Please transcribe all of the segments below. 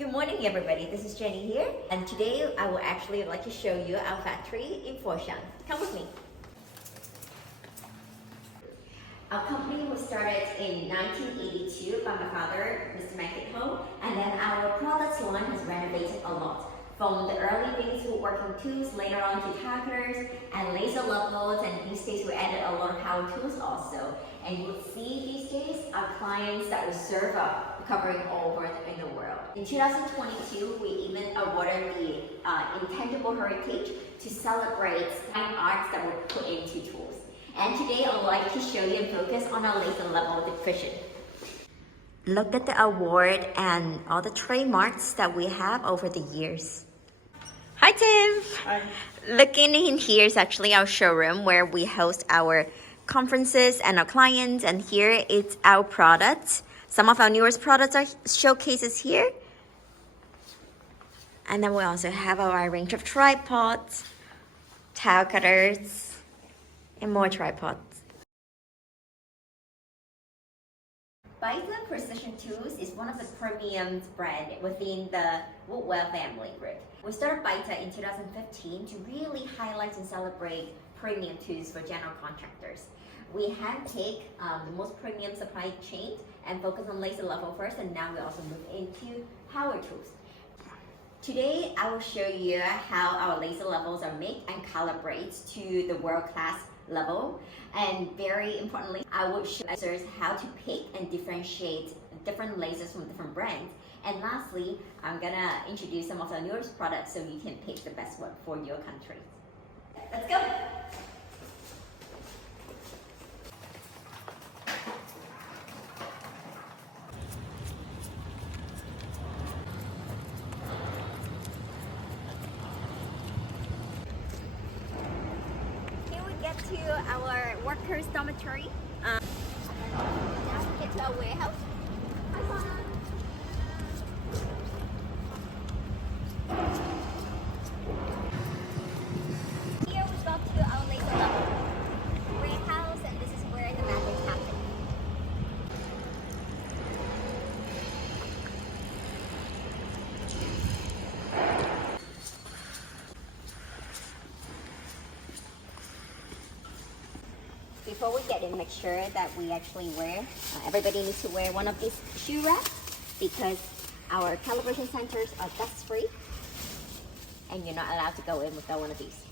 Good morning, everybody. This is Jenny here, and today I would actually like to show you our factory in Foshan. Come with me. Our company was started in 1982 by my father, Mr. Mankit Ho, and then our products line has renovated a lot. From the early days woodworking tools, later on to hackers and laser levels, and these days we added a lot of power tools also. And you would see these days our clients that we serve are covering all over in the world. In 2022, we even awarded the Intangible Heritage to celebrate fine arts that were put into tools. And today I would like to show you and focus on our laser level division. Look at the award and all the trademarks that we have over the years. Hi Tim! Hi. Looking in here is actually our showroom where we host our conferences and our clients, and here it's our products. Some of our newest products are showcases here. And then we also have our range of tripods, tile cutters, and more tripods. Beiter Precision Tools is one of the premium brands within the Woodwell family group. We started Beiter in 2015 to really highlight and celebrate premium tools for general contractors. We handpick the most premium supply chain and focus on laser level first, and now we also move into power tools. Today, I will show you how our laser levels are made and calibrated to the world-class level. And very importantly, I will show users how to pick and differentiate different lasers from different brands. And lastly, I'm gonna introduce some of the newest products so you can pick the best one for your country. Let's go! To our workers' dormitory. Now we get to our warehouse. Here we go to our laser level warehouse, and this is where the magic happens. Before we get in, make sure that we actually wear, everybody needs to wear one of these shoe wraps because our calibration centers are dust free and you're not allowed to go in without one of these.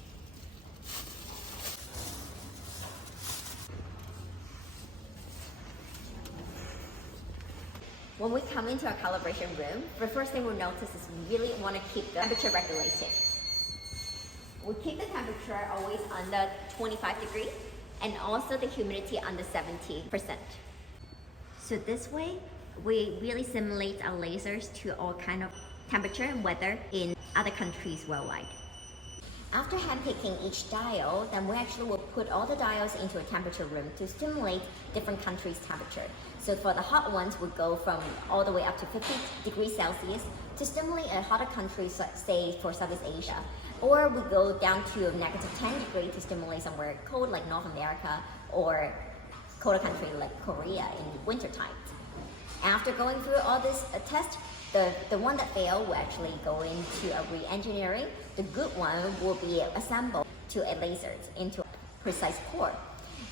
When we come into our calibration room, the first thing we'll notice is we really want to keep the temperature regulated. We keep the temperature always under 25 degrees. And also the humidity under 70%. So this way, we really simulate our lasers to all kind of temperature and weather in other countries worldwide. After handpicking each dial, then we actually will put all the dials into a temperature room to stimulate different countries' temperature. So for the hot ones, we go from all the way up to 50 degrees Celsius to stimulate a hotter country, say for Southeast Asia. Or we go down to negative 10 degrees to stimulate somewhere cold like North America or colder country like Korea in winter time. After going through all this test, the one that failed will actually go into a re-engineering. The good one will be assembled to a laser into a precise core.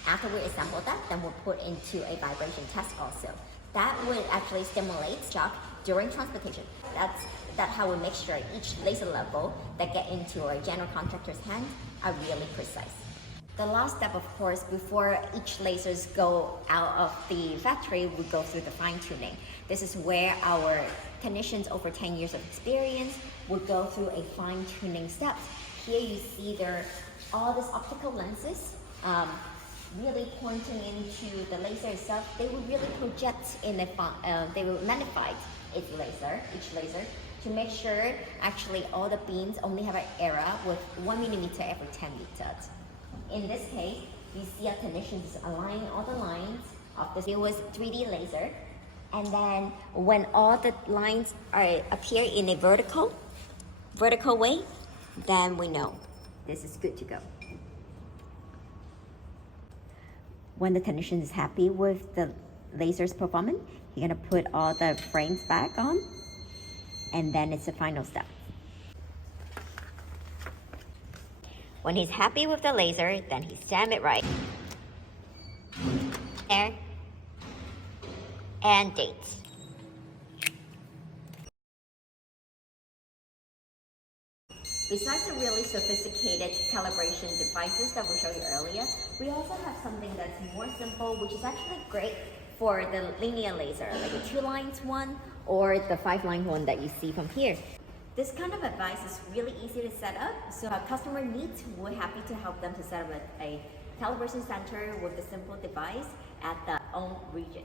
After we assemble that, then we'll put into a vibration test also. That would actually stimulate shock during transportation. That's how we make sure each laser level that get into our general contractor's hands are really precise. The last step, of course, before each lasers go out of the factory, we go through the fine tuning. This is where our technicians over 10 years of experience will go through a fine tuning steps. Here you see there all these optical lenses really pointing into the laser itself. They will really project in a they will magnify each laser to make sure actually all the beams only have an error with 1 millimeter every 10 meters. In this case, we see our technicians aligning all the lines of this. It was 3D laser, and then when all the lines appear in a vertical way, then we know this is good to go. When the technician is happy with the laser's performance, you're gonna put all the frames back on, and then it's the final step. When he's happy with the laser, then he stamp it right. There. And date. Besides the really sophisticated calibration devices that we showed you earlier, we also have something that's more simple, which is actually great for the linear laser, like a 2-lines one or the 5-line one that you see from here. This kind of advice is really easy to set up, so if a customer needs, we're happy to help them to set up a calibration center with a simple device at their own region.